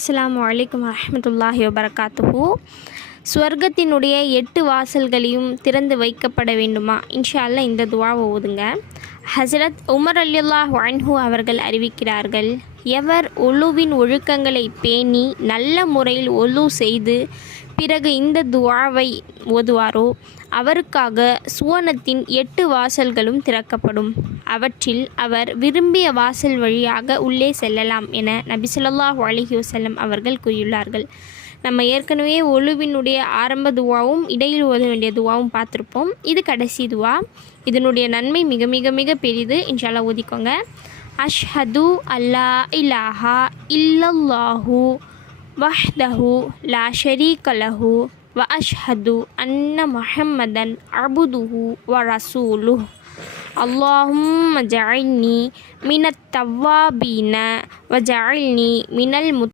அஸ்ஸலாமு அலைக்கும் வரஹ்மத்துல்லாஹி வபரகாத்துஹு. சுவர்க்கத்தினுடைய 8 வாசல்களையும் திறந்து வைக்கப்பட வேண்டுமா? இன்ஷா அல்லாஹ் இந்த துஆவை ஓதுங்க. ஹஸரத் உமர் ரலியல்லாஹு அன்ஹு அவர்கள் அறிவிக்கிறார்கள், எவர் ஒழுவின் ஒழுக்கங்களை பேணி நல்ல முறையில் ஒழு செய்து பிறகு இந்த துஆவை ஓதுவாரோ அவருக்காக சுவனத்தின் 8 வாசல்களும் திறக்கப்படும். அவற்றில் அவர் விரும்பிய வாசல் வழியாக உள்ளே செல்லலாம் என நபி ஸல்லல்லாஹு அலைஹி வஸல்லம் அவர்கள் கூறியுள்ளார்கள். நம்ம ஏற்கனவே ஒழுவினுடைய ஆரம்ப துவாவும் இடையில் ஓத வேண்டிய துவாவும் பார்த்துருப்போம். இது கடைசி துவா. இதனுடைய நன்மை மிக மிக மிக பெரிது. இன்ஷா அல்லாஹ் ஓதிக்கோங்க. அஷ்ஹது அல்லா இலாஹா இல்லல்லாஹு வஹ்தஹு லா ஷரீக லஹு வ அஷ்ஹது அன்ன முஹம்மதன் அப்துஹு வ ரசூலுஹு. அல்லாஹும்ம ஜஅல்னி மினத் தவ்வாபீன வ ஜஅல்னி மினல்